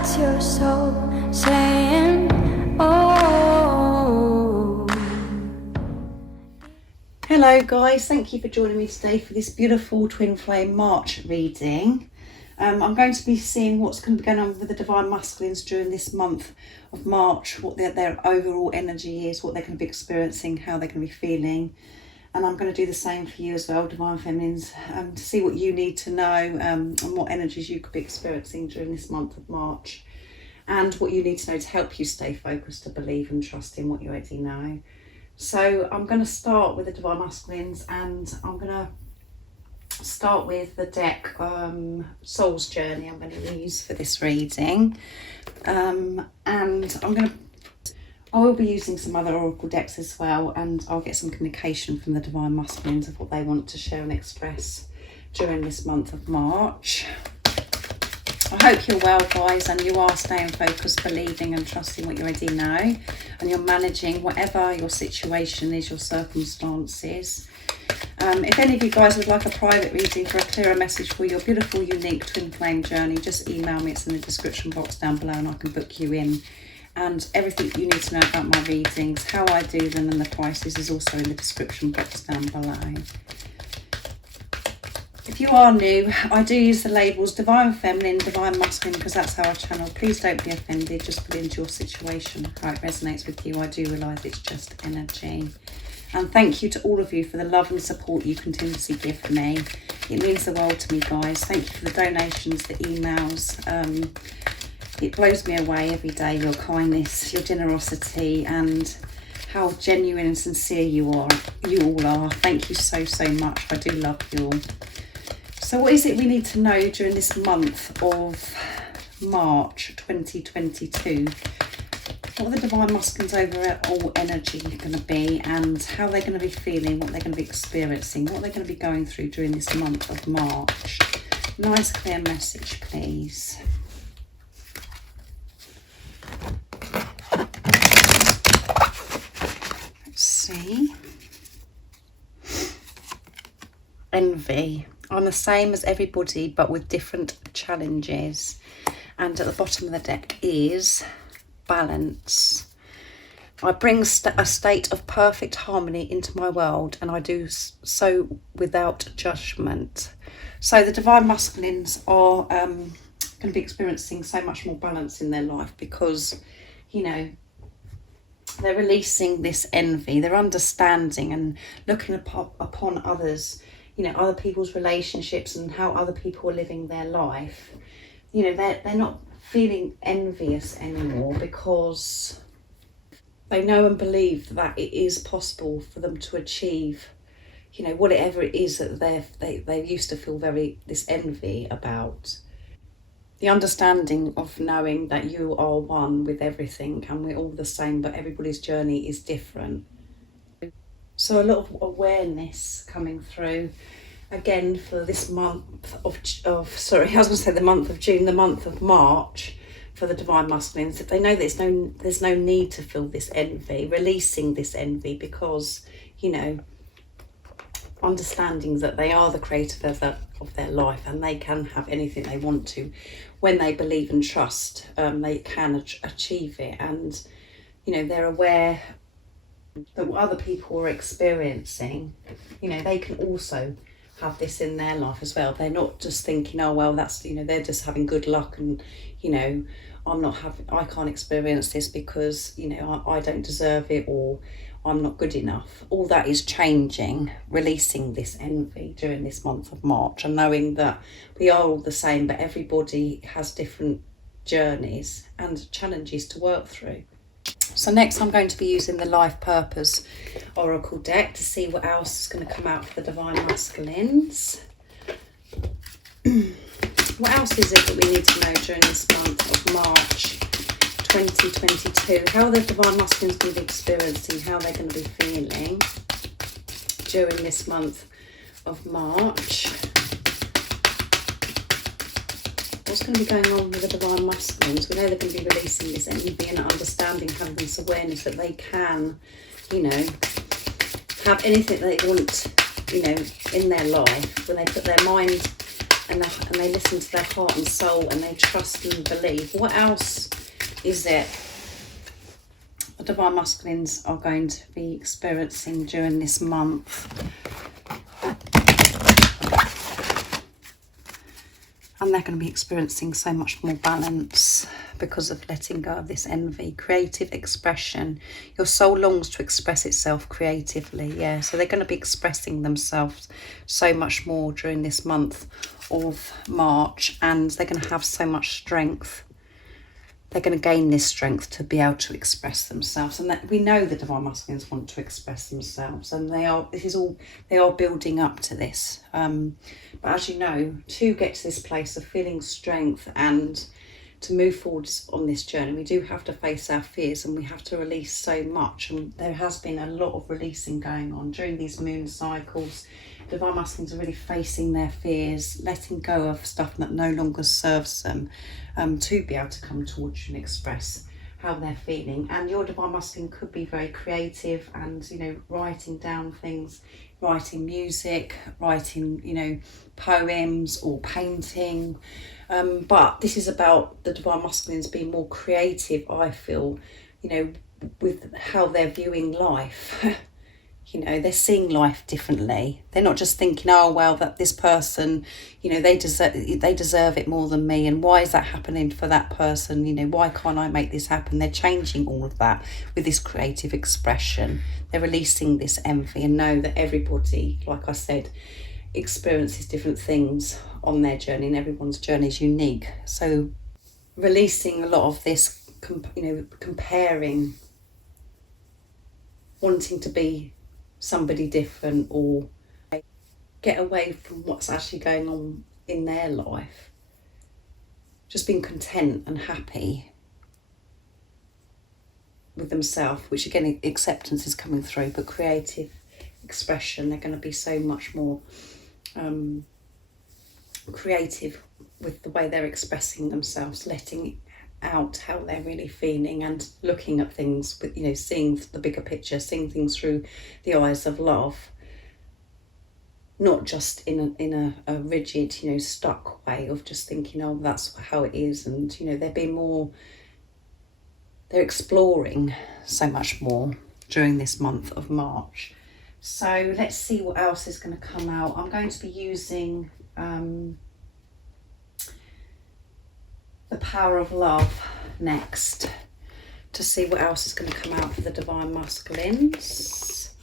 That's your soul saying, oh. Hello guys, thank you for joining me today for this beautiful Twin Flame March reading. I'm going to be seeing what's going to be going on with the Divine Masculines during this month of March, what their overall energy is, what they're going to be experiencing, how they're going to be feeling. And I'm going to do the same for you as well, Divine Feminines, to see what you need to know and what energies you could be experiencing during this month of March, and what you need to know to help you stay focused, to believe and trust in what you already know. So I'm going to start with the Divine Masculines, and I'm going to start with the deck Soul's Journey I'm going to use for this reading. And I will be using some other oracle decks as well, and I'll get some communication from the Divine Masculines of what they want to share and express during this month of March. I hope you're well, guys, and you are staying focused, believing and trusting what you already know, and you're managing whatever your situation is, your circumstances. If any of you guys would like a private reading for a clearer message for your beautiful, unique twin flame journey, just email me. It's in the description box down below, and I can book you in. And everything you need to know about my readings, how I do them and the prices is also in the description box down below. If you are new, I do use the labels Divine Feminine, Divine Masculine, because that's how I channel. Please don't be offended, just put into your situation how it resonates with you. I do realise it's just energy. And thank you to all of you for the love and support you continuously give me. It means the world to me, guys. Thank you for the donations, the emails. It blows me away every day, your kindness, your generosity, and how genuine and sincere you all are. Thank you so much. I do love you all. So what is it we need to know during this month of March 2022? What are the Divine Masculines overall energy going to be, and how they're going to be feeling, what they're going to be experiencing, what they're going to be going through during this month of March? Nice clear message, please. Let's see. Envy. I'm the same as everybody, but with different challenges. And at the bottom of the deck is balance. I bring a state of perfect harmony into my world, and I do so without judgment. So the Divine Masculines are going to be experiencing so much more balance in their life, because, you know, they're releasing this envy. They're understanding and looking upon others, you know, other people's relationships and how other people are living their life. You know, they're not feeling envious anymore, because they know and believe that it is possible for them to achieve, you know, whatever it is that they used to feel this envy about. The understanding of knowing that you are one with everything, and we're all the same, but everybody's journey is different. So a lot of awareness coming through again for this month the month of June, the month of March, for the Divine Masculines. If they know there's no need to feel this envy, releasing this envy, because, you know, understanding that they are the creator of their life, and they can have anything they want to when they believe and trust. They can achieve it, and, you know, they're aware that what other people are experiencing, you know, they can also have this in their life as well. They're not just thinking, oh well, that's, you know, they're just having good luck, and, you know, I can't experience this because, you know, I don't deserve it, or I'm not good enough. All that is changing, releasing this envy during this month of March, and knowing that we are all the same, but everybody has different journeys and challenges to work through. So next I'm going to be using the Life Purpose Oracle deck to see what else is going to come out for the Divine Masculines. What else is it that we need to know during this month of March 2022? How are the Divine Masculines going to be experiencing, how they're going to be feeling during this month of March? What's going to be going on with the Divine Masculines? We know they're going to be releasing this envy and understanding, having this awareness that they can, you know, have anything they want, you know, in their life when they put their mind and they listen to their heart and soul, and they trust and believe. What else is it the Divine Masculines are going to be experiencing during this month? And they're going to be experiencing so much more balance because of letting go of this envy. Creative expression. Your soul longs to express itself creatively. Yeah, so they're going to be expressing themselves so much more during this month of March. And they're going to have so much strength. They're going to gain this strength to be able to express themselves. And that we know the Divine Masculines want to express themselves. And they are building up to this. But as you know, to get to this place of feeling strength and to move forward on this journey, we do have to face our fears, and we have to release so much. And there has been a lot of releasing going on during these moon cycles. Divine Masculines are really facing their fears, letting go of stuff that no longer serves them, to be able to come towards you and express how they're feeling. And your Divine Masculine could be very creative and, you know, writing down things, writing music, writing, you know, poems or painting. But this is about the Divine Masculines being more creative, I feel, you know, with how they're viewing life. You know, they're seeing life differently. They're not just thinking, oh, well, that this person, you know, they deserve it more than me. And why is that happening for that person? You know, why can't I make this happen? They're changing all of that with this creative expression. They're releasing this envy and know that everybody, like I said, experiences different things on their journey, and everyone's journey is unique. So releasing a lot of this, you know, comparing, wanting to be somebody different, or get away from what's actually going on in their life. Just being content and happy with themselves, which again, acceptance is coming through, but creative expression, they're going to be so much more creative with the way they're expressing themselves, letting out how they're really feeling and looking at things with, you know, seeing the bigger picture, seeing things through the eyes of love, not just in a rigid, you know, stuck way of just thinking, oh, that's how it is. And, you know, they're exploring so much more during this month of March. So let's see what else is going to come out. I'm going to be using the power of love next to see what else is going to come out for the Divine Masculines.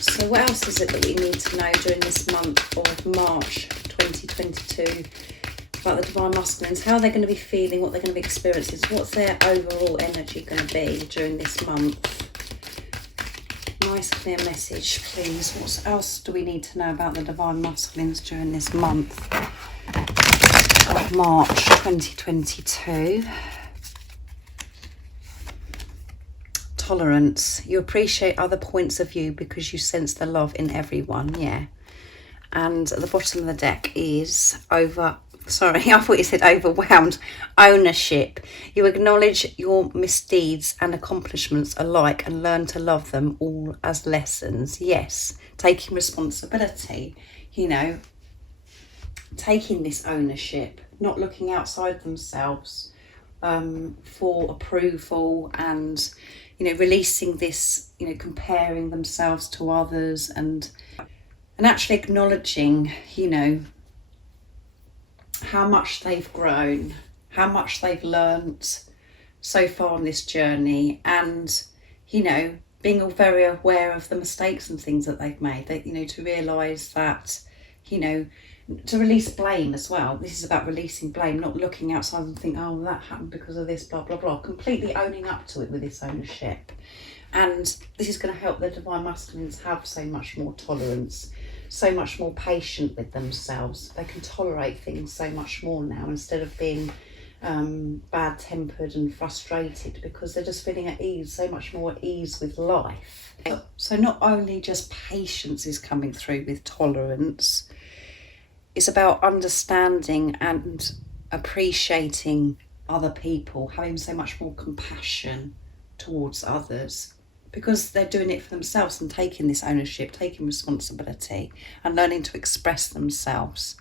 So what else is it that we need to know during this month of March 2022 about the Divine Masculines? How they're going to be feeling, what they're going to be experiencing, what's their overall energy going to be during this month? Nice clear message, please. What else do we need to know about the Divine Masculines during this month of March 2022? Tolerance. You appreciate other points of view because you sense the love in everyone. Yeah. And at the bottom of the deck is I thought you said overwhelmed. Ownership. You acknowledge your misdeeds and accomplishments alike and learn to love them all as lessons. Yes. Taking responsibility, you know, taking this ownership, not looking outside themselves for approval, and, you know, releasing this, you know, comparing themselves to others, and actually acknowledging, you know, how much they've grown, how much they've learnt so far on this journey, and, you know, being very aware of the mistakes and things that they've made, that, you know, to realise that, you know, to release blame as well. This is about releasing blame, not looking outside and think, oh, that happened because of this, blah, blah, blah. Completely owning up to it with this ownership. And this is going to help the Divine Masculines have so much more tolerance, so much more patient with themselves. They can tolerate things so much more now instead of being bad-tempered and frustrated, because they're just feeling at ease, so much more at ease with life. So not only just patience is coming through with tolerance, it's about understanding and appreciating other people, having so much more compassion towards others. because they're doing it for themselves and taking this ownership, taking responsibility and learning to express themselves.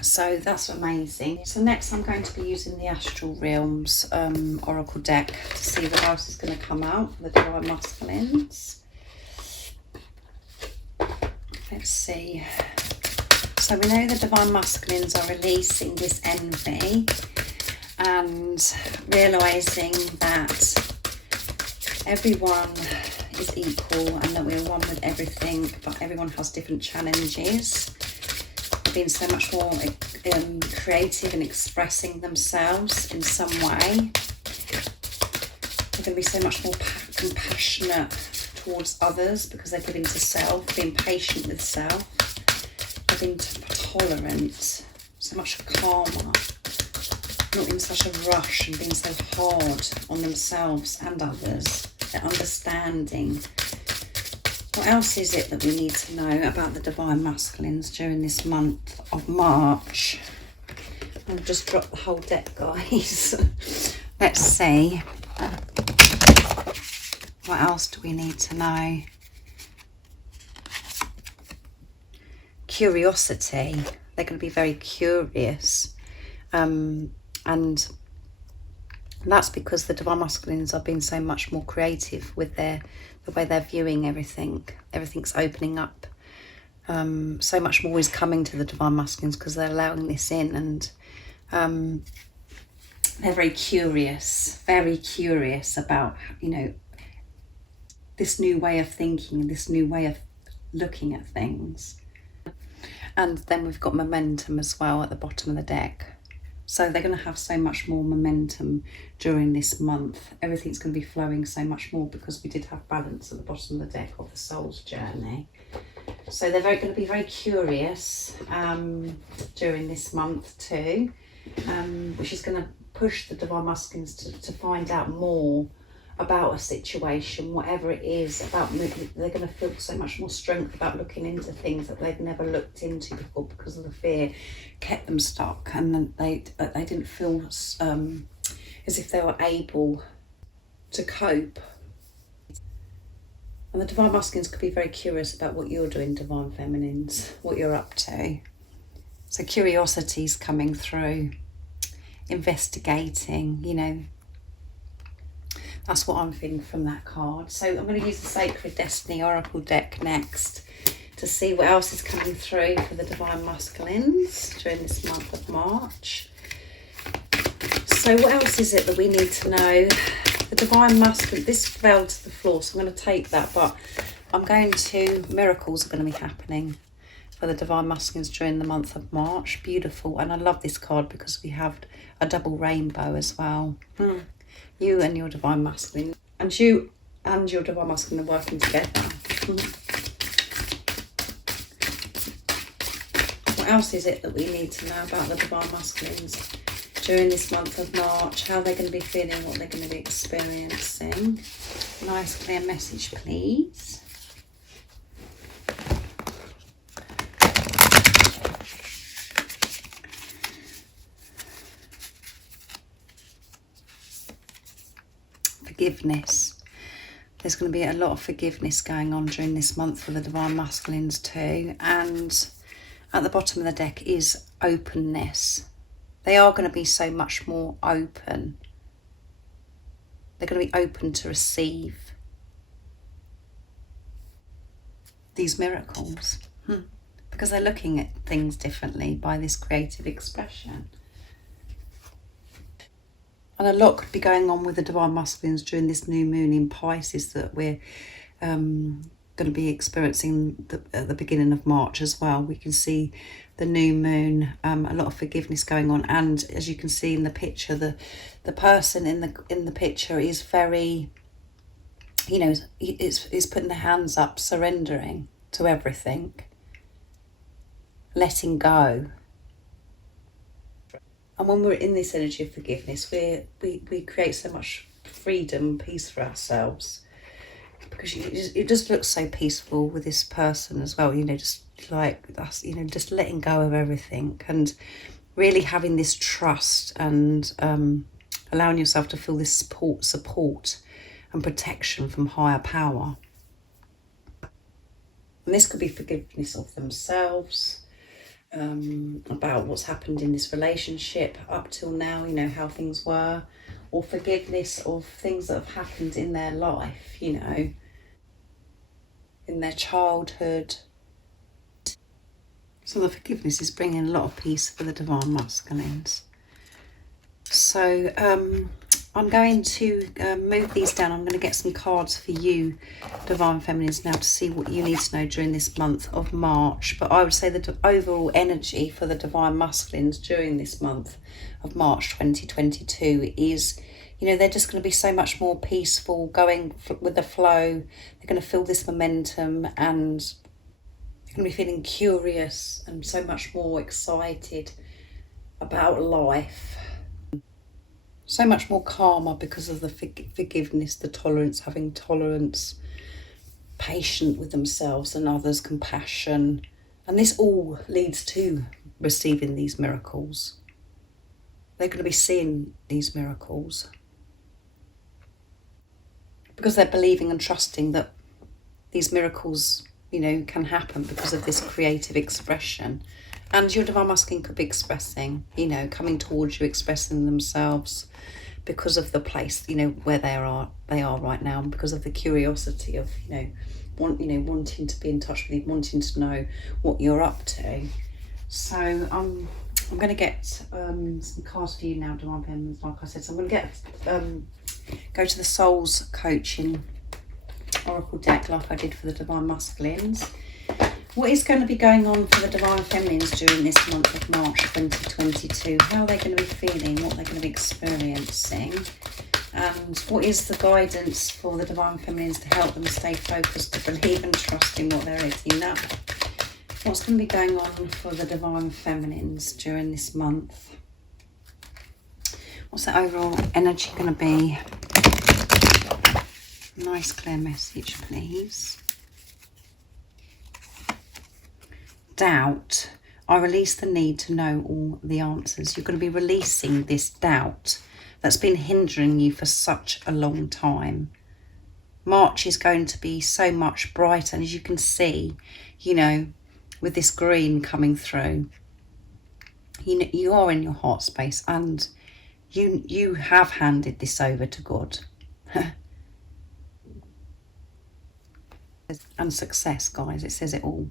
So that's amazing. So next I'm going to be using the Astral Realms Oracle deck to see what else is going to come out for the Divine Masculines. Let's see. So we know the Divine Masculines are releasing this envy and realising that everyone is equal and that we're one with everything, but everyone has different challenges. Being so much more creative and expressing themselves in some way. They're going to be so much more compassionate towards others because they're giving to self, being patient with self, having tolerance, so much calmer, not in such a rush and being so hard on themselves and others. They're understanding. What else is it that we need to know about the Divine Masculines during this month of March? I've just dropped the whole deck, guys. Let's see. What else do we need to know? Curiosity. They're going to be very curious. And that's because the Divine Masculines are being so much more creative with the way they're viewing everything. Everything's opening up. So much more is coming to the Divine Masculines because they're allowing this in, and they're very curious about, you know, this new way of thinking and this new way of looking at things. And then we've got momentum as well at the bottom of the deck. So they're going to have so much more momentum during this month. Everything's going to be flowing so much more because we did have balance at the bottom of the deck of the soul's journey. So they're going to be very curious during this month too, which is going to push the Divine Masculines to find out more about a situation, whatever it is. They're going to feel so much more strength about looking into things that they've never looked into before because of the fear kept them stuck, and they didn't feel as if they were able to cope. And the Divine Masculines could be very curious about what you're doing, Divine Feminines, what you're up to. So curiosity's coming through, investigating, you know. That's what I'm feeling from that card. So I'm going to use the Sacred Destiny Oracle deck next to see what else is coming through for the Divine Masculines during this month of March. So what else is it that we need to know? The Divine Masculine, this fell to the floor, so I'm going to take that, but I'm going to, miracles are going to be happening for the Divine Masculines during the month of March. Beautiful. And I love this card because we have a double rainbow as well. You and your Divine Masculine, and you and your Divine Masculine are working together. What else is it that we need to know about the Divine Masculines during this month of March? How they're going to be feeling, what they're going to be experiencing. Nice clear message, please. Forgiveness. There's going to be a lot of forgiveness going on during this month for the Divine Masculines too. And at the bottom of the deck is openness. They are going to be so much more open. They're going to be open to receive these miracles because they're looking at things differently by this creative expression. And a lot could be going on with the Divine Masculines during this new moon in Pisces that we're going to be experiencing at the beginning of March as well. We can see the new moon, a lot of forgiveness going on. And as you can see in the picture, the person in the picture is very, you know, is putting their hands up, surrendering to everything, letting go. And when we're in this energy of forgiveness, we create so much freedom, peace for ourselves, because it just looks so peaceful with this person as well. You know, just like us, you know, just letting go of everything and really having this trust and allowing yourself to feel this support and protection from higher power. And this could be forgiveness of themselves, about what's happened in this relationship up till now, you know, how things were, or forgiveness of things that have happened in their life, you know, in their childhood. So the forgiveness is bringing a lot of peace for the Divine Masculines. So I'm going to move these down. I'm going to get some cards for you, Divine Feminines, now to see what you need to know during this month of March. But I would say the overall energy for the Divine Masculines during this month of March 2022 is, you know, they're just going to be so much more peaceful, going with the flow. They're going to feel this momentum, and they're going to be feeling curious and so much more excited about life. So much more calmer because of the forgiveness, the tolerance, having tolerance, patient with themselves and others, compassion. And this all leads to receiving these miracles. They're going to be seeing these miracles because they're believing and trusting that these miracles, you know, can happen because of this creative expression. And your Divine Masculine could be expressing, you know, coming towards you, expressing themselves because of the place, you know, where they are right now, and because of the curiosity of, wanting to be in touch with you, wanting to know what you're up to. So I'm going to get some cards for you now, Divine Feminines, like I said. So I'm going to go to the Souls Coaching Oracle deck like I did for the Divine Masculines. What is going to be going on for the Divine Feminines during this month of March 2022? How are they going to be feeling? What they're going to be experiencing? And what is the guidance for the Divine Feminines to help them stay focused, to believe and trust in what they're ready now? What's going to be going on for the Divine Feminines during this month? What's the overall energy going to be? Nice clear message, please. Doubt. I release the need to know all the answers. You're going to be releasing this doubt that's been hindering you for such a long time. March is going to be so much brighter, and as you can see, you know, with this green coming through, you know, you are in your heart space, and you have handed this over to God. And success, guys, it says it all.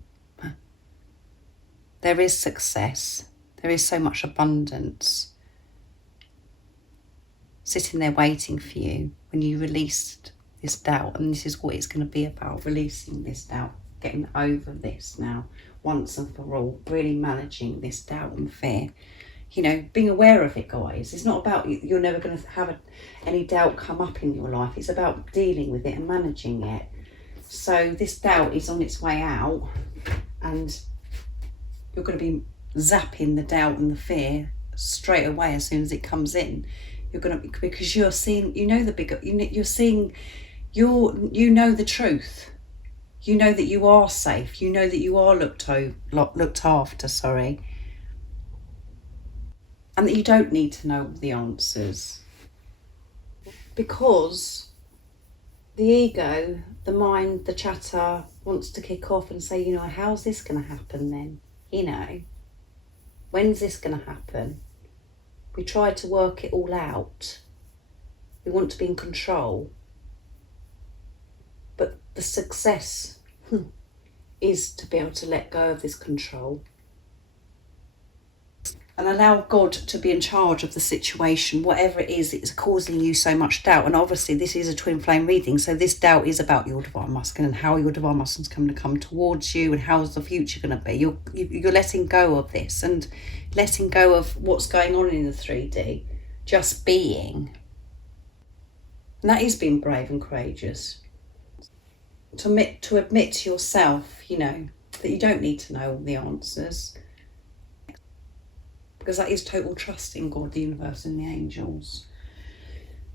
There is success. There is so much abundance sitting there waiting for you when you released this doubt. And this is what it's going to be about, releasing this doubt, getting over this now, once and for all, really managing this doubt and fear. You know, being aware of it, guys. It's not about you're never going to have any doubt come up in your life. It's about dealing with it and managing it. So this doubt is on its way out, and you're going to be zapping the doubt and the fear straight away as soon as it comes in. You're going to, because you're seeing, you know, the bigger, you're seeing, you know the truth. You know that you are safe. You know that you are looked after, sorry. And that you don't need to know the answers. Because the ego, the mind, the chatter wants to kick off and say, you know, how's this going to happen then? You know, when's this going to happen? We try to work it all out. We want to be in control. But the success is to be able to let go of this control and allow God to be in charge of the situation, whatever it is that is causing you so much doubt. And obviously this is a twin flame reading, so this doubt is about your Divine Masculine and how your Divine Masculine is going to come towards you and how's the future going to be. You're letting go of this and letting go of what's going on in the 3D, just being. And that is being brave and courageous. To admit to yourself, you know, that you don't need to know all the answers. Because that is total trust in God, the universe and the angels.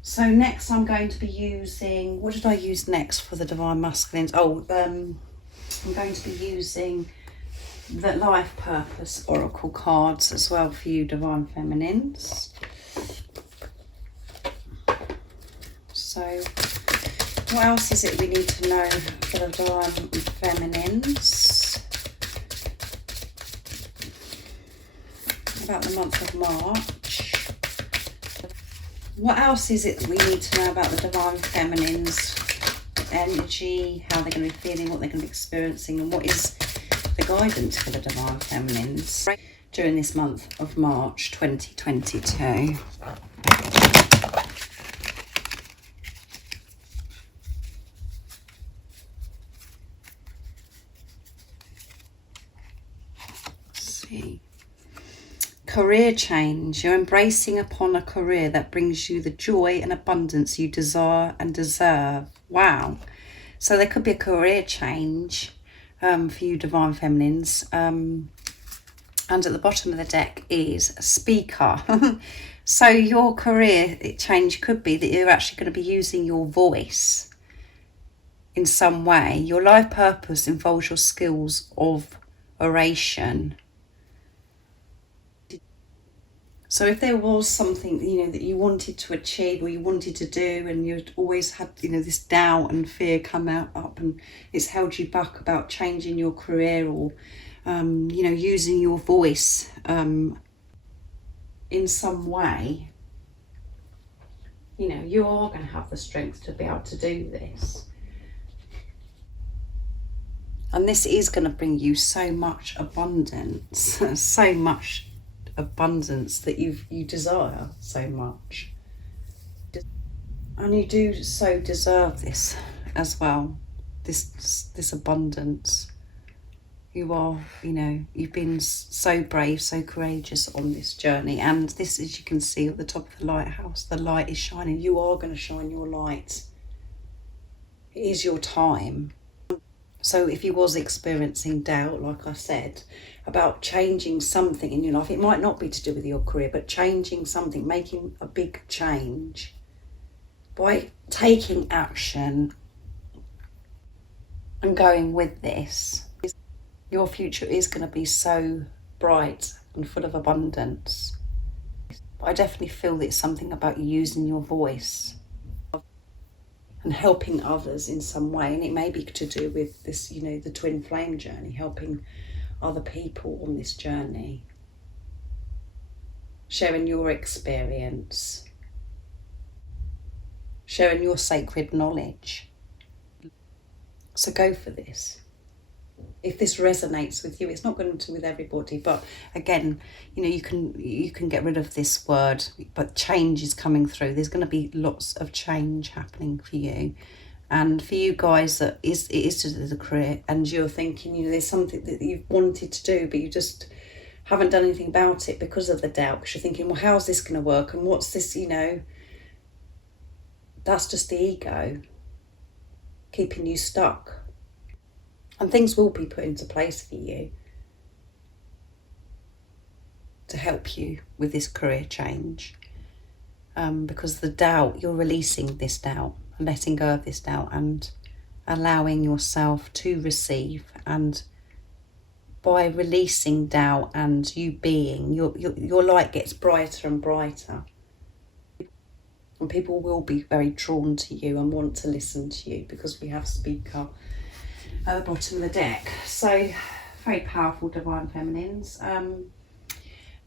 So next I'm going to be using, what did I use next for the Divine Masculines? I'm going to be using the Life Purpose Oracle cards as well for you Divine Feminines. So What else is it we need to know for the Divine Feminines about the month of March? What else is it we need to know about the Divine Feminines energy, how they're going to be feeling, what they're going to be experiencing, and what is the guidance for the Divine Feminines during this month of March 2022? Career change. You're embracing upon a career that brings you the joy and abundance you desire and deserve. Wow. So there could be a career change for you Divine Feminines. And at the bottom of the deck is a speaker. So your career change could be that you're actually going to be using your voice in some way. Your life purpose involves your skills of oration. So if there was something, that you wanted to achieve or you wanted to do, and you'd always had, this doubt and fear come up and it's held you back about changing your career or, using your voice in some way, you are going to have the strength to be able to do this. And this is going to bring you so much abundance, so much abundance that you desire so much, and you do so deserve this as well, this abundance. You are, you've been so brave, so courageous on this journey, and this, as you can see at the top of the lighthouse, the light is shining. You are going to shine your light. It is your time. So if you was experiencing doubt, like I said, about changing something in your life, it might not be to do with your career, but changing something, making a big change, by taking action and going with this, your future is going to be so bright and full of abundance. But I definitely feel that it's something about you using your voice and helping others in some way, and it may be to do with this, the twin flame journey, helping other people on this journey, sharing your experience, sharing your sacred knowledge. So go for this. If this resonates with you, it's not going to with everybody, but again, you can get rid of this word, but change is coming through. There's going to be lots of change happening for you, and for you guys that it is to do with the career, and you're thinking, there's something that you've wanted to do, but you just haven't done anything about it because of the doubt, because you're thinking, well, how's this going to work, and what's this, that's just the ego keeping you stuck. And things will be put into place for you to help you with this career change. Because the doubt, you're releasing this doubt and letting go of this doubt and allowing yourself to receive. And by releasing doubt and you being, your light gets brighter and brighter. And people will be very drawn to you and want to listen to you, because we have speaker at the bottom of the deck. So very powerful Divine Feminines.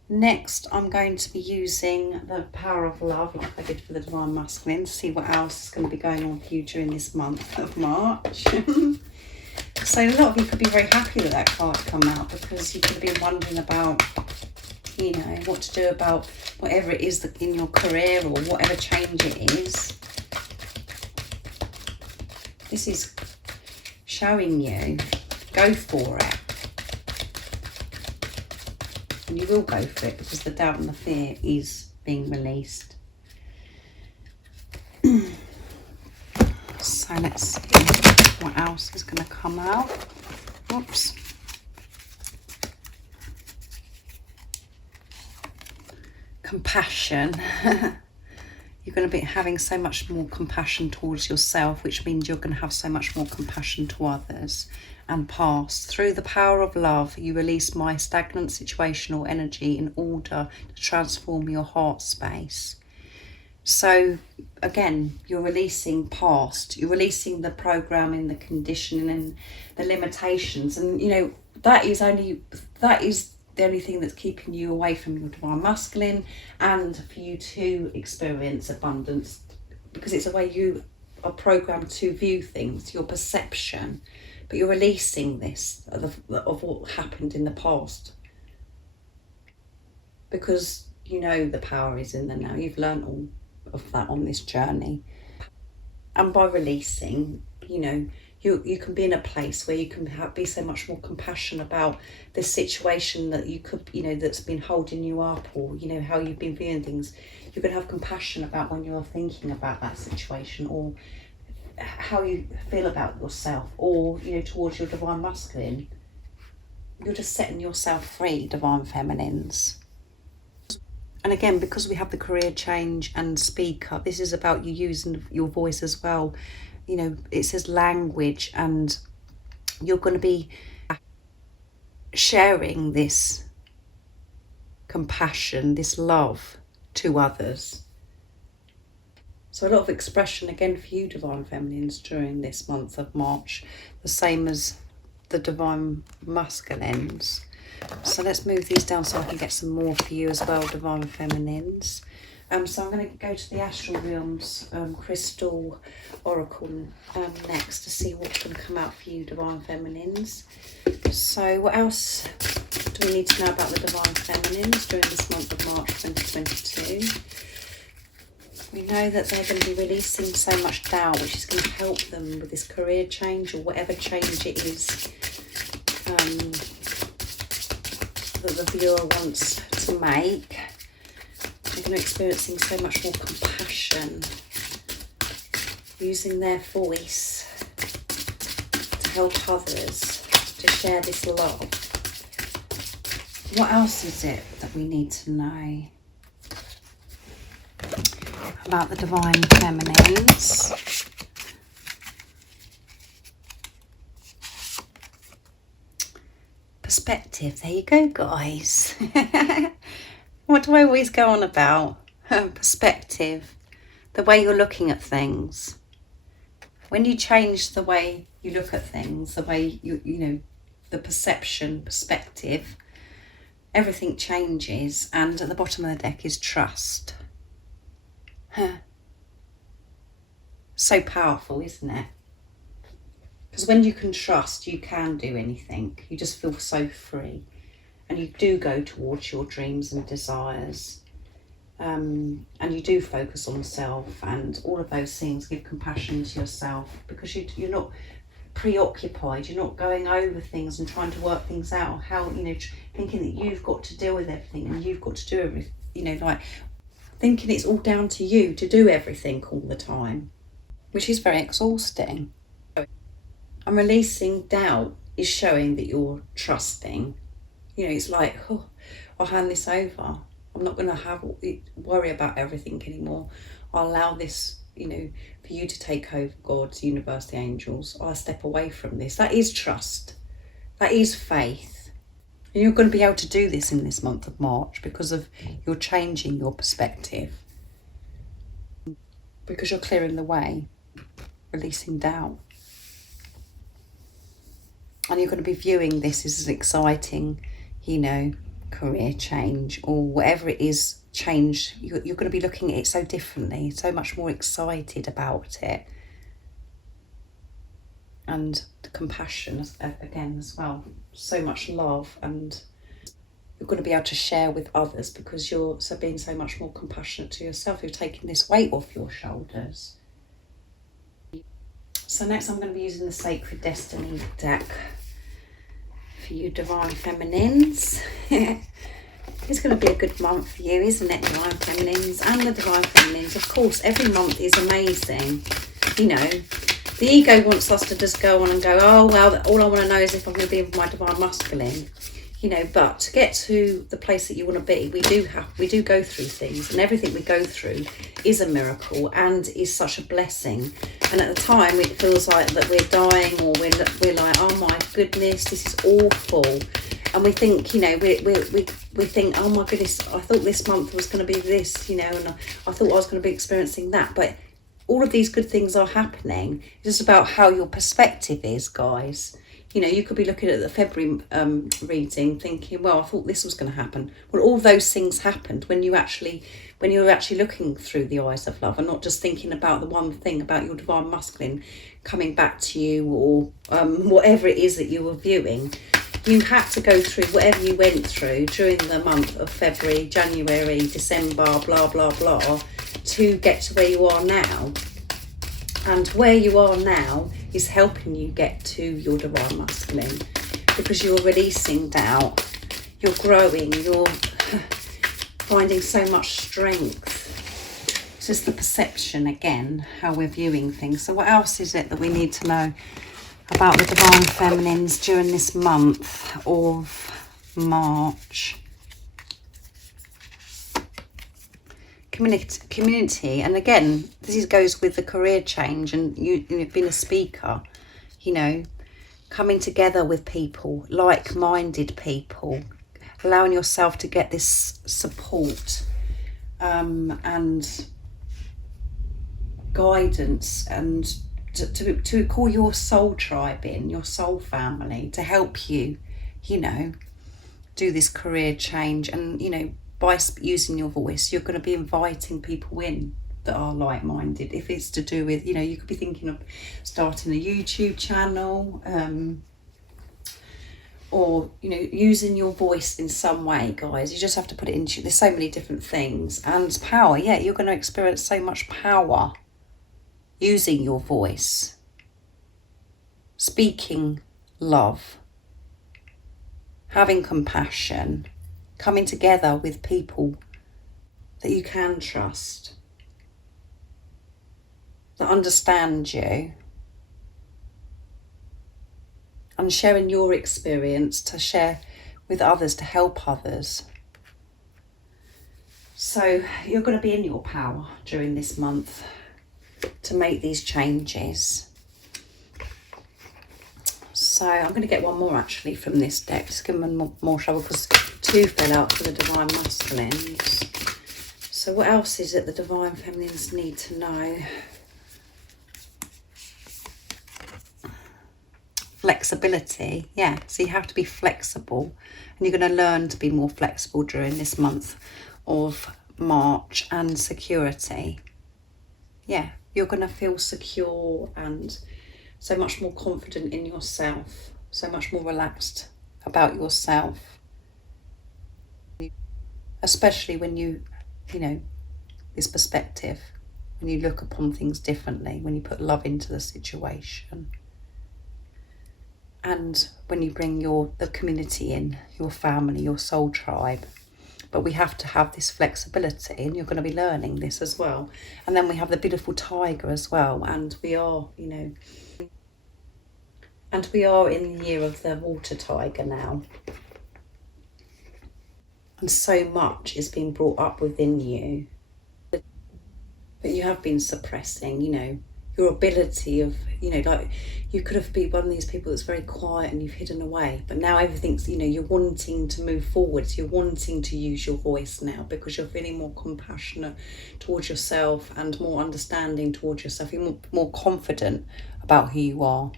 Next I'm going to be using the power of love, like I did for the Divine Masculine, to see what else is going to be going on for you during this month of March. So a lot of you could be very happy that card come out, because you could have been wondering about what to do about whatever it is that in your career or whatever change it is. This is showing you, go for it. And you will go for it, because the doubt and the fear is being released. So let's see what else is going to come out. Oops. Compassion. You're going to be having so much more compassion towards yourself, which means you're going to have so much more compassion to others and pass. Through the power of love, you release my stagnant situational energy in order to transform your heart space. So again, you're releasing past, you're releasing the programming, the conditioning and the limitations. And you know, that is the only thing that's keeping you away from your divine masculine, and for you to experience abundance, because it's the way you are programmed to view things, your perception. But you're releasing this of what happened in the past, because you know the power is in the now. You've learned all of that on this journey, and by releasing, you know, you can be in a place where you can be so much more compassionate about the situation that you could, you know, that's been holding you up, or you know how you've been viewing things. You can have compassion about when you're thinking about that situation, or how you feel about yourself, or you know, towards your divine masculine. You're just setting yourself free, divine feminines. And again, because we have the career change and speak up, this is about you using your voice as well. You know, it says language, and you're going to be sharing this compassion, this love to others. So a lot of expression again for you, divine feminines, during this month of March, the same as the divine masculines. So let's move these down so I can get some more for you as well, divine feminines. So I'm going to go to the Astral Realms Crystal Oracle next to see what's going to come out for you, divine feminines. So what else do we need to know about the divine feminines during this month of March 2022? We know that they're going to be releasing so much doubt, which is going to help them with this career change, or whatever change it is that the viewer wants to make. They're going to be experiencing so much more compassion, using their voice to help others, to share this love. What else is it that we need to know about the divine feminines? Perspective. There you go, guys. What do I always go on about? Perspective. The way you're looking at things. When you change the way you look at things, the way you know, the perception, perspective, everything changes. And at the bottom of the deck is trust. So powerful, isn't it? Because when you can trust, you can do anything. You just feel so free. And you do go towards your dreams and desires. And you do focus on self, and all of those things. Give compassion to yourself, because you're not preoccupied. You're not going over things and trying to work things out. How, you know, thinking that you've got to deal with everything and you've got to do everything. You know, like thinking it's all down to you to do everything all the time, which is very exhausting. And releasing doubt is showing that you're trusting. You know, it's like, oh, I'll hand this over. I'm not going to worry about everything anymore. I'll allow this, you know, for you to take over, God, the universe, the angels. I'll step away from this. That is trust. That is faith. And you're going to be able to do this in this month of March because of you're changing your perspective. Because you're clearing the way, releasing doubt. And you're going to be viewing this as an exciting, you know, career change, or whatever it is, change. You're going to be looking at it so differently, so much more excited about it. And the compassion, again, as well. So much love, and you're going to be able to share with others because you're being so much more compassionate to yourself. You're taking this weight off your shoulders. So next I'm going to be using the Sacred Destiny deck for you, divine feminines. It's going to be a good month for you, isn't it, divine feminines? And the divine feminines, of course, every month is amazing. You know, the ego wants us to just go on and go, oh, well, all I want to know is if I'm going to be with my divine masculine. You know, but to get to the place that you want to be, we do go through things, and everything we go through is a miracle and is such a blessing. And at the time, it feels like that we're dying, or we're like, oh my goodness, this is awful. And we think, you know, we think, oh my goodness, I thought this month was going to be this, you know, and I thought I was going to be experiencing that. But all of these good things are happening. It's just about how your perspective is, guys. You know, you could be looking at the February reading thinking, well, I thought this was going to happen. Well, all those things happened when you're actually looking through the eyes of love and not just thinking about the one thing about your divine masculine coming back to you, or whatever it is that you were viewing. You had to go through whatever you went through during the month of February, January, December, blah, blah, blah, to get to where you are now. And where you are now is helping you get to your divine masculine, because you're releasing doubt, you're growing, you're finding so much strength. It's just the perception again, how we're viewing things. So what else is it that we need to know about the divine feminines during this month of March? Community, and again, this goes with the career change, and you've been a speaker, you know, coming together with people, like-minded people, allowing yourself to get this support and guidance, and to call your soul tribe in, your soul family, to help you, you know, do this career change. And, you know, by using your voice, you're going to be inviting people in that are like-minded. If it's to do with, you know, you could be thinking of starting a YouTube channel, or, you know, using your voice in some way, guys. You just have to put it into, there's so many different things. And power, yeah, you're going to experience so much power using your voice, speaking love, having compassion, coming together with people that you can trust, that understand you, and sharing your experience to share with others, to help others. So you're going to be in your power during this month to make these changes. So I'm going to get one more actually from this deck, just give them more trouble, because two fell out for the divine masculines. So what else is it the divine feminines need to know? Flexibility, yeah, so you have to be flexible, and you're going to learn to be more flexible during this month of March. And security, yeah, you're going to feel secure and so much more confident in yourself, so much more relaxed about yourself, especially when you know, this perspective, when you look upon things differently, when you put love into the situation. And when you bring the community in, your family, your soul tribe. But we have to have this flexibility, and you're going to be learning this as well. And then we have the beautiful tiger as well. And we are, you know, and we are in the year of the water tiger now. And so much is being brought up within you that you have been suppressing, you know, your ability of, you know, like you could have been one of these people that's very quiet and you've hidden away, but now everything's, you know, you're wanting to move forwards, you're wanting to use your voice now because you're feeling more compassionate towards yourself and more understanding towards yourself. You're more confident about who you are.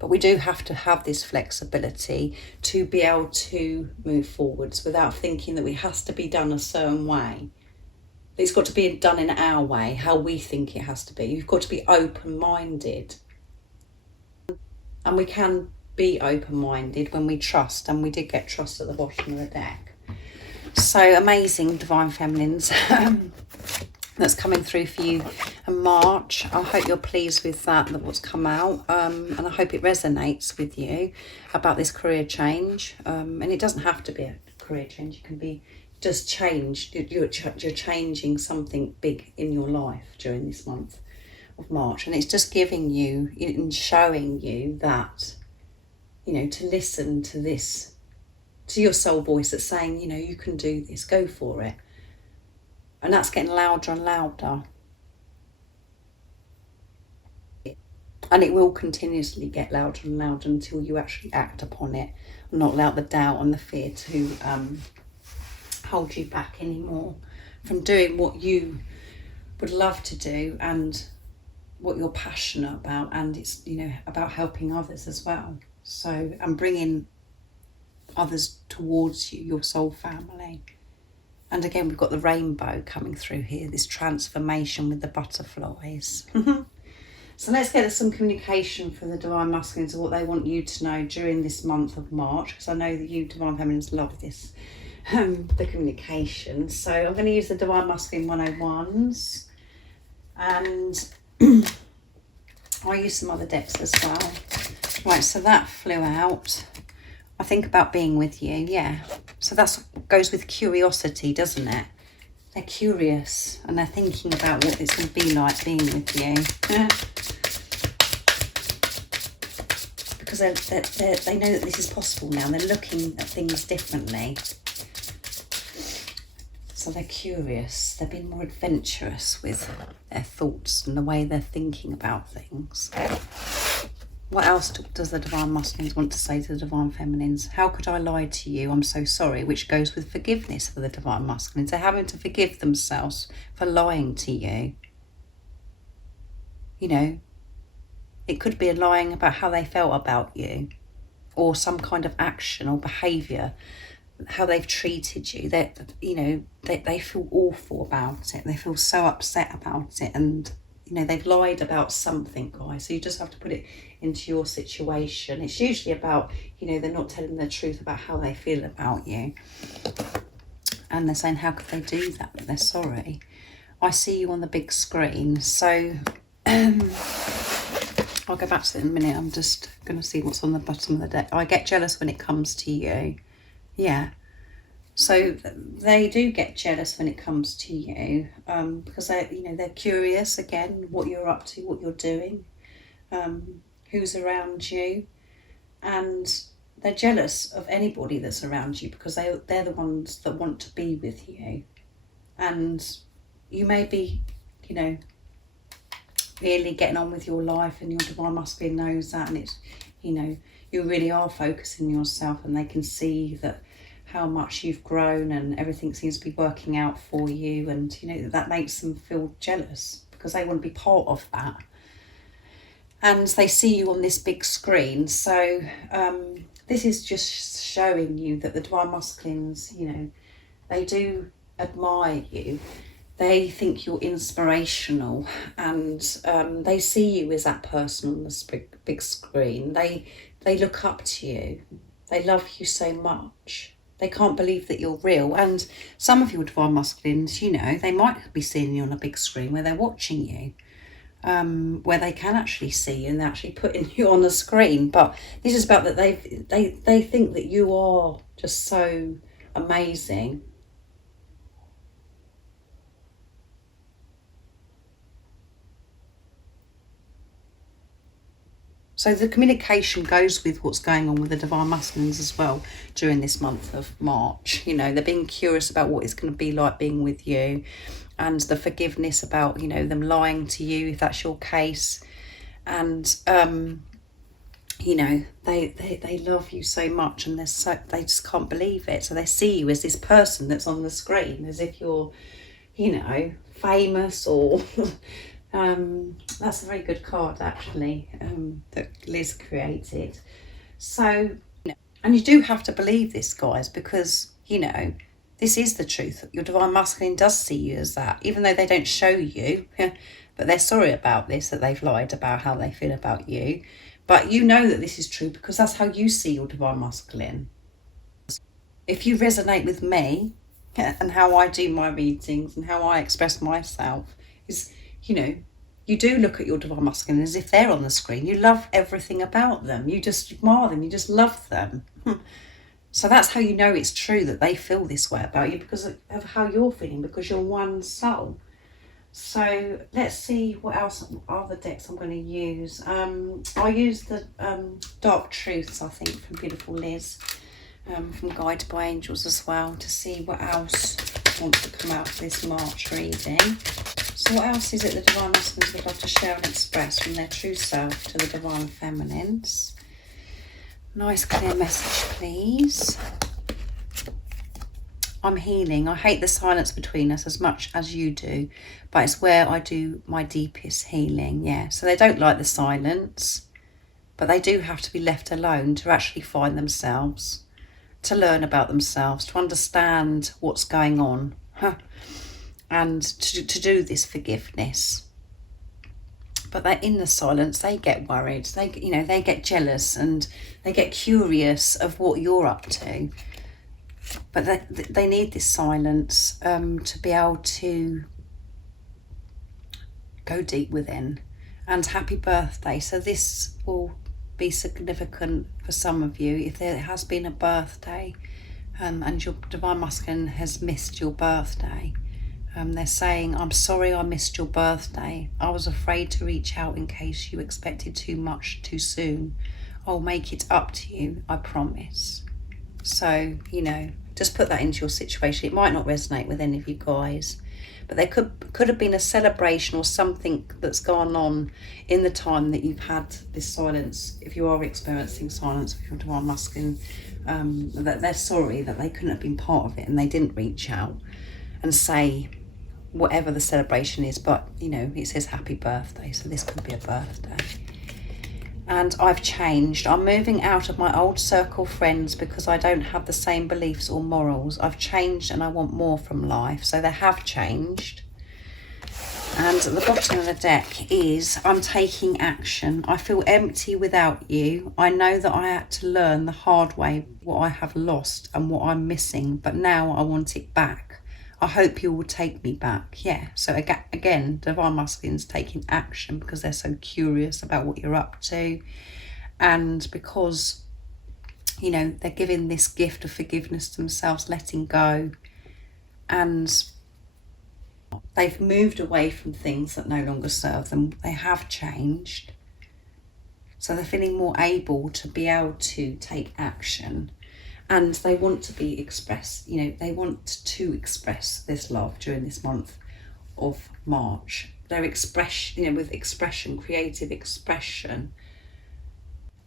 But we do have to have this flexibility to be able to move forwards without thinking that it has to be done a certain way. It's got to be done in our way, how we think it has to be. You've got to be open-minded. And we can be open-minded when we trust, and we did get trust at the bottom of the deck. So amazing, divine feminines, that's coming through for you in March. I hope you're pleased with that what's come out, and I hope it resonates with you about this career change. And it doesn't have to be a career change. It can be just change. You're changing something big in your life during this month of March, and it's just giving you and showing you that, you know, to listen to this, to your soul voice that's saying, you know, you can do this, go for it. And that's getting louder and louder, and it will continuously get louder and louder until you actually act upon it. not allow the doubt and the fear to hold you back anymore from doing what you would love to do and what you're passionate about, and it's, you know, about helping others as well. So, and bringing others towards you, your soul family. And again, we've got the rainbow coming through here, this transformation with the butterflies. So let's get some communication for the Divine Masculines of what they want you to know during this month of March, because I know that you Divine Feminines love this, the communication. So I'm going to use the Divine Masculine 101s, and I'll use some other decks as well. Right, so that flew out. I think about being with you, yeah. So that goes with curiosity, doesn't it? They're curious and they're thinking about what it's going to be like being with you. Because they know that this is possible now. They're looking at things differently. So they're curious. They're being more adventurous with their thoughts and the way they're thinking about things. What else does the Divine Masculines want to say to the Divine Feminines? How could I lie to you? I'm so sorry, which goes with forgiveness for the Divine Masculines. They're having to forgive themselves for lying to you. You know, it could be a lying about how they felt about you, or some kind of action or behaviour, how they've treated you. That, you know, they feel awful about it. They feel so upset about it, and you know, they've lied about something, guys. So you just have to put it into your situation. It's usually about, you know, they're not telling the truth about how they feel about you. And they're saying, how could they do that? But they're sorry. I see you on the big screen. So I'll go back to it in a minute. I'm just going to see what's on the bottom of the deck. I get jealous when it comes to you. Yeah. So they do get jealous when it comes to you, because they're curious again what you're up to, what you're doing, who's around you, and they're jealous of anybody that's around you because they're the ones that want to be with you, and you may be, you know, really getting on with your life, and your Divine Masculine knows that, and it's, you know, you really are focusing on yourself, and they can see that how much you've grown and everything seems to be working out for you, and you know that makes them feel jealous because they want to be part of that, and they see you on this big screen. So this is just showing you that the Divine Masculines, you know, they do admire you. They think you're inspirational, and they see you as that person on this big screen. They look up to you. They love you so much. They can't believe that you're real. And some of your Divine Masculines, you know, they might be seeing you on a big screen where they're watching you, where they can actually see you and they're actually putting you on the screen. But this is about that they think that you are just so amazing. So the communication goes with what's going on with the Divine Masculines as well during this month of March. You know, they're being curious about what it's going to be like being with you, and the forgiveness about, you know, them lying to you if that's your case. And, you know, they love you so much, and they just can't believe it. So they see you as this person that's on the screen, as if you're, you know, famous or... that's a very good card actually, that Liz created. So, and you do have to believe this, guys, because, you know, this is the truth. Your Divine Masculine does see you as that, even though they don't show you, but they're sorry about this, that they've lied about how they feel about you. But you know that this is true because that's how you see your Divine Masculine. If you resonate with me and how I do my readings and how I express myself, is, you know, you do look at your Divine Masculine as if they're on the screen. You love everything about them. You just admire them. You just love them. So that's how you know it's true that they feel this way about you, because of how you're feeling, because you're one soul. So let's see what else other decks I'm going to use. I'll use the Dark Truths, I think, from Beautiful Liz, from Guided by Angels as well, to see what else wants to come out for this March reading. So what else is it the Divine Masculines would love to share and express from their true self to the Divine Feminines? Nice clear message, please. I'm healing. I hate the silence between us as much as you do, but it's where I do my deepest healing. Yeah, so they don't like the silence, but they do have to be left alone to actually find themselves, to learn about themselves, to understand what's going on, and to do this forgiveness. But they're in the silence, they get worried, they get jealous, and they get curious of what you're up to. But they need this silence to be able to go deep within. And happy birthday. So this will be significant for some of you if there has been a birthday and your Divine Masculine has missed your birthday. They're saying, I'm sorry I missed your birthday. I was afraid to reach out in case you expected too much too soon. I'll make it up to you, I promise. So, just put that into your situation. It might not resonate with any of you guys, but there could have been a celebration or something that's gone on in the time that you've had this silence. If you are experiencing silence with your Divine Masculine, that they're sorry that they couldn't have been part of it and they didn't reach out and say whatever the celebration is. But, it says happy birthday, so this could be a birthday. And I've changed. I'm moving out of my old circle friends because I don't have the same beliefs or morals. I've changed and I want more from life. So they have changed. And at the bottom of the deck is, I'm taking action. I feel empty without you. I know that I had to learn the hard way what I have lost and what I'm missing, but now I want it back. I hope you will take me back. Yeah, so again, Divine Masculine's taking action because they're so curious about what you're up to. And because, they're giving this gift of forgiveness to themselves, letting go. And they've moved away from things that no longer serve them. They have changed. So they're feeling more able to be able to take action. And they want to be expressed, they want to express this love during this month of March. Their expression, with expression, creative expression.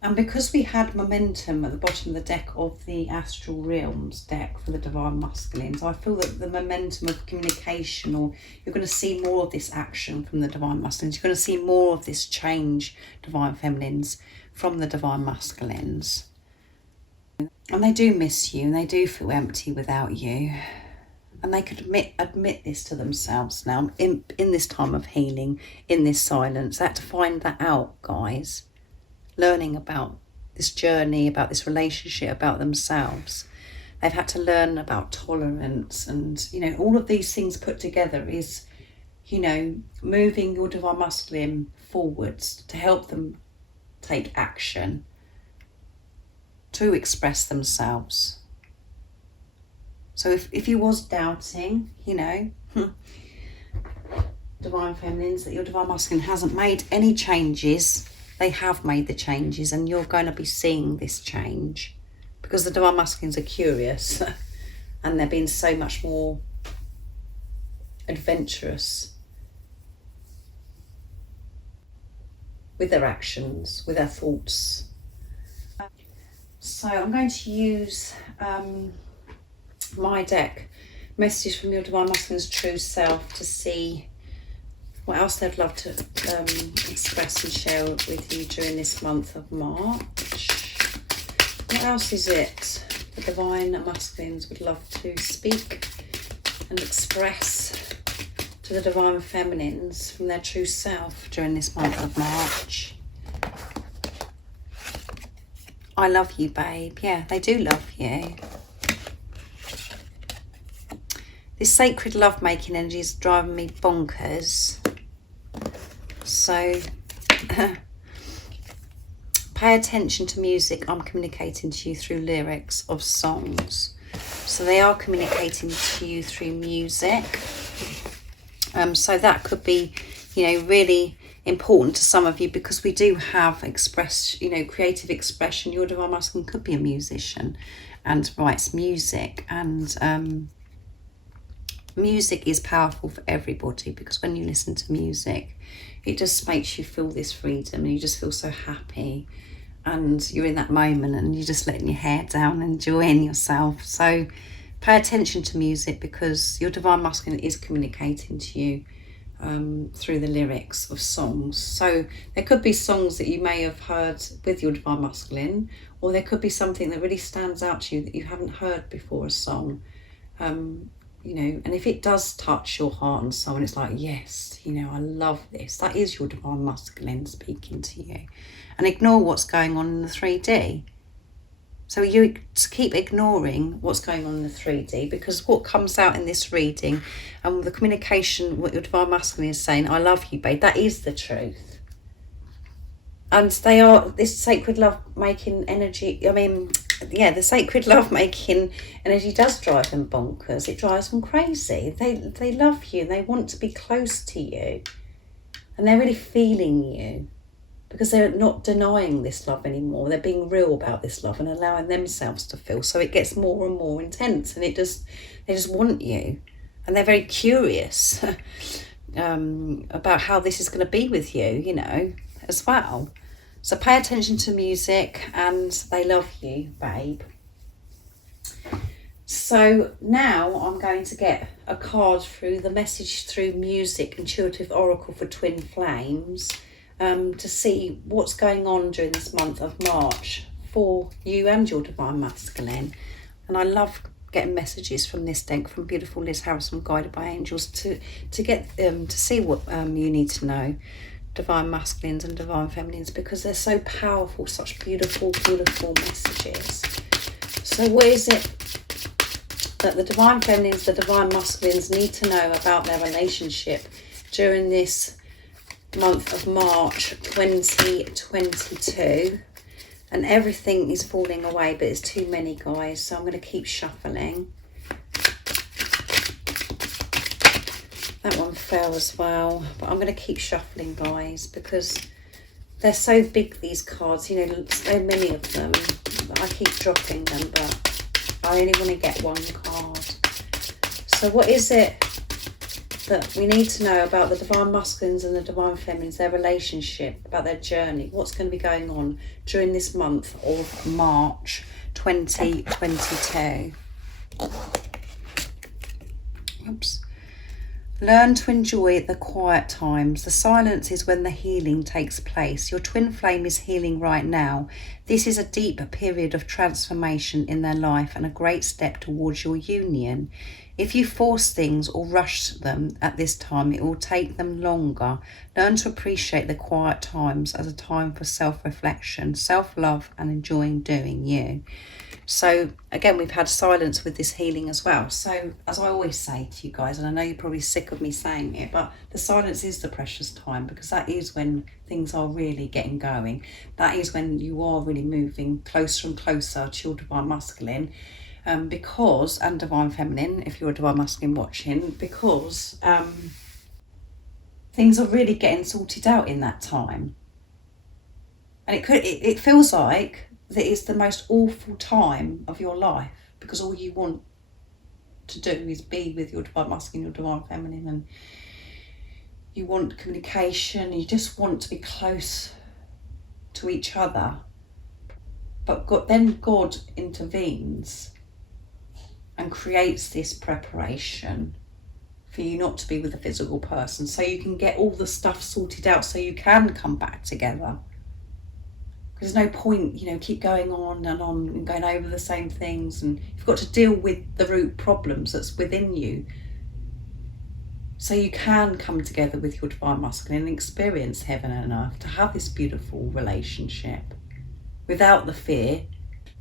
And because we had momentum at the bottom of the deck of the Astral Realms deck for the Divine Masculines, I feel that the momentum of communication, or you're going to see more of this action from the Divine Masculines. You're going to see more of this change, Divine Feminines, from the Divine Masculines. And they do miss you, and they do feel empty without you. And they could admit this to themselves now in this time of healing, in this silence. They had to find that out, guys. Learning about this journey, about this relationship, about themselves. They've had to learn about tolerance and, all of these things put together is, moving your Divine Masculine forwards to help them take action, to express themselves. So if you was doubting, Divine Feminines, that your Divine Masculine hasn't made any changes, they have made the changes, and you're going to be seeing this change because the Divine Masculines are curious and they're being so much more adventurous with their actions, with their thoughts. So I'm going to use my deck, Messages from Your Divine Masculine's True Self, to see what else they'd love to express and share with you during this month of March. What else is it the Divine Masculines would love to speak and express to the Divine Feminines from their true self during this month of March? I love you, babe. Yeah, they do love you. This sacred love-making energy is driving me bonkers. So, pay attention to music. I'm communicating to you through lyrics of songs. So they are communicating to you through music. So that could be, really important to some of you because we do have creative expression. Your Divine Masculine could be a musician and writes music, and music is powerful for everybody because when you listen to music, it just makes you feel this freedom and you just feel so happy. and you're in that moment and you're just letting your hair down, enjoying yourself. So pay attention to music, because your divine masculine is communicating to you through the lyrics of songs. So there could be songs that you may have heard with your divine masculine, or there could be something that really stands out to you that you haven't heard before, a song. You know, and if it does touch your heart and soul, and it's like, yes, you know, I love this, that is your divine masculine speaking to you. And ignore what's going on in the 3D. So you keep ignoring what's going on in the 3D, because what comes out in this reading and the communication, what your divine masculine is saying, I love you, babe, that is the truth. And they are this sacred love making energy. I mean, yeah, the sacred love making energy does drive them bonkers. It drives them crazy. They love you. They want to be close to you. And they're really feeling you, because they're not denying this love anymore. They're being real about this love and allowing themselves to feel. So it gets more and more intense, and they just want you. And they're very curious about how this is going to be with you, you know, as well. So pay attention to music, and they love you, babe. So now I'm going to get a card through the Message Through Music Intuitive Oracle for Twin Flames, to see what's going on during this month of March for you and your divine masculine. And I love getting messages from this deck from beautiful Liz Harrison, guided by angels, to get to see what you need to know, divine masculines and divine feminines, because they're so powerful, such beautiful messages. So what is it that the divine feminines, the divine masculines need to know about their relationship during this month of March 2022? And everything is falling away, but it's too many, guys, so I'm going to keep shuffling. That one fell as well, but I'm going to keep shuffling, guys, because they're so big, these cards, you know, so many of them. I keep dropping them, but I only want to get one card. So what is it that we need to know about the divine masculines and the divine feminines, their relationship, about their journey, what's going to be going on during this month of March 2022? Oops. Learn to enjoy the quiet times. The silence is when the healing takes place. Your twin flame is healing right now. This is a deep period of transformation in their life and a great step towards your union. If you force things or rush them at this time, it will take them longer. Learn to appreciate the quiet times as a time for self-reflection, self-love, and enjoying doing you. So again, we've had silence with this healing as well. So as I always say to you guys, and I know you're probably sick of me saying it, but the silence is the precious time, because that is when things are really getting going. That is when you are really moving closer and closer to your divine masculine, because, and divine feminine, if you're a divine masculine watching, because things are really getting sorted out in that time. And it feels like that it's the most awful time of your life, because all you want to do is be with your divine masculine, your divine feminine, and you want communication, you just want to be close to each other. But then God intervenes and creates this preparation for you not to be with a physical person, so you can get all the stuff sorted out, so you can come back together. There's no point, you know, keep going on and going over the same things, and you've got to deal with the root problems that's within you, so you can come together with your divine masculine and experience heaven and earth, to have this beautiful relationship without the fear,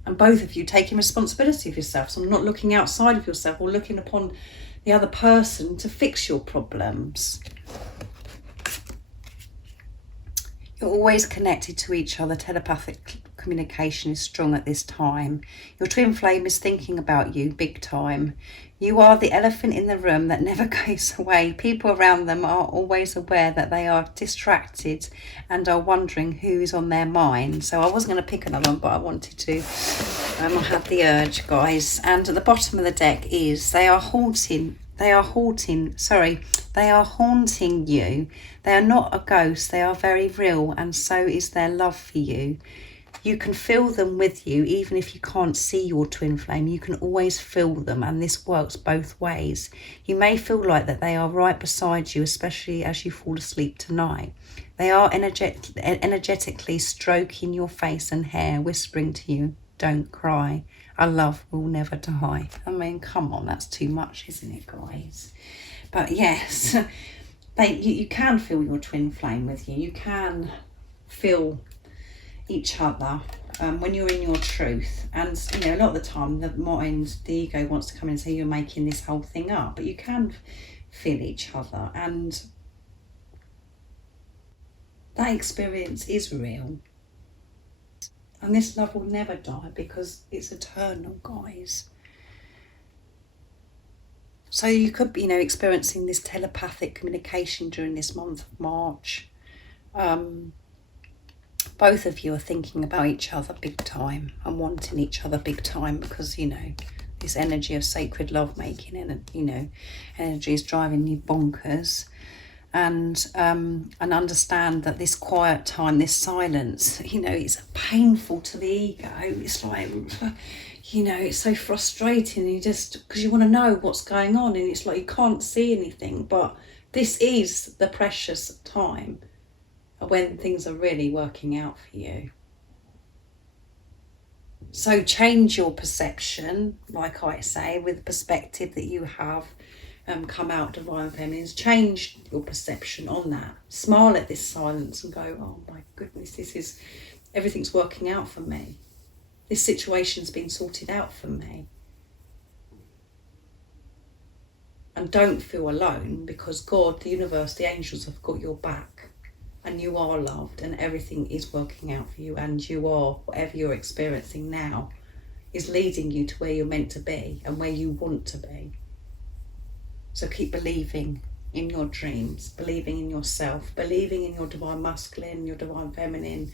and both of you taking responsibility of yourself, so not looking outside of yourself or looking upon the other person to fix your problems. You're always connected to each other. Telepathic communication is strong at this time. Your twin flame is thinking about you big time. You are the elephant in the room that never goes away. People around them are always aware that they are distracted and are wondering who is on their mind. So I wasn't going to pick another one, but I wanted to. I had the urge, guys. And at the bottom of the deck is they are haunting you. They are not a ghost. They are very real, and so is their love for you. You can feel them with you, even if you can't see your twin flame. You can always feel them, and this works both ways. You may feel like that they are right beside you, especially as you fall asleep tonight. They are energetically stroking your face and hair, whispering to you, don't cry. Our love will never die. I mean, come on, that's too much, isn't it, guys? But yes, you can feel your twin flame with you. You can feel each other when you're in your truth. And you know, a lot of the time the mind, the ego wants to come in and say you're making this whole thing up, but you can feel each other, and that experience is real. And this love will never die because it's eternal, guys. So you could be, you know, experiencing this telepathic communication during this month of March. Both of you are thinking about each other big time and wanting each other big time, because, you know, this energy of sacred love making, and, you know, energy is driving you bonkers. And understand that this quiet time, this silence, you know, it's painful to the ego. It's like, you know, it's so frustrating. You just, because you want to know what's going on, and it's like you can't see anything. But this is the precious time when things are really working out for you. So change your perception, like I say, with the perspective that you have come out divine feminines. Change your perception on that. Smile at this silence and go, oh my goodness, everything's working out for me. This situation's been sorted out for me. And don't feel alone, because God, the universe, the angels have got your back, and you are loved, and everything is working out for you, and you are, whatever you're experiencing now is leading you to where you're meant to be and where you want to be. So keep believing in your dreams, believing in yourself, believing in your divine masculine, your divine feminine,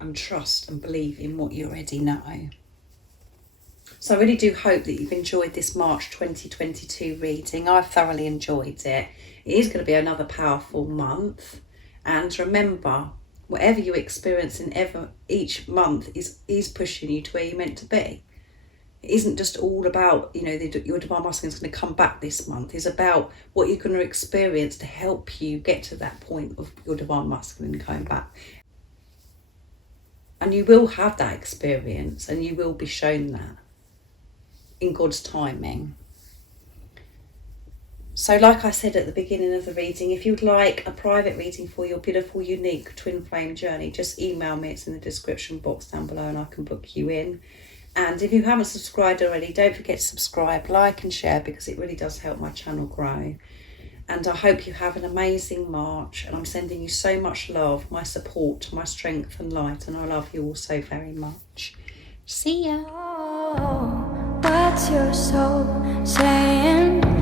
and trust and believe in what you already know. So I really do hope that you've enjoyed this March 2022 reading. I've thoroughly enjoyed it. It is going to be another powerful month. And remember, whatever you experience in each month is pushing you to where you're meant to be. It isn't just all about, you know, your divine masculine is going to come back this month. It's about what you're going to experience to help you get to that point of your divine masculine coming back. And you will have that experience, and you will be shown that in God's timing. So like I said at the beginning of the reading, if you'd like a private reading for your beautiful, unique twin flame journey, just email me. It's in the description box down below, and I can book you in. And if you haven't subscribed already, don't forget to subscribe, like and share, because it really does help my channel grow. And I hope you have an amazing March, and I'm sending you so much love, my support, my strength and light, and I love you all so very much. See ya. Oh, what's your soul saying?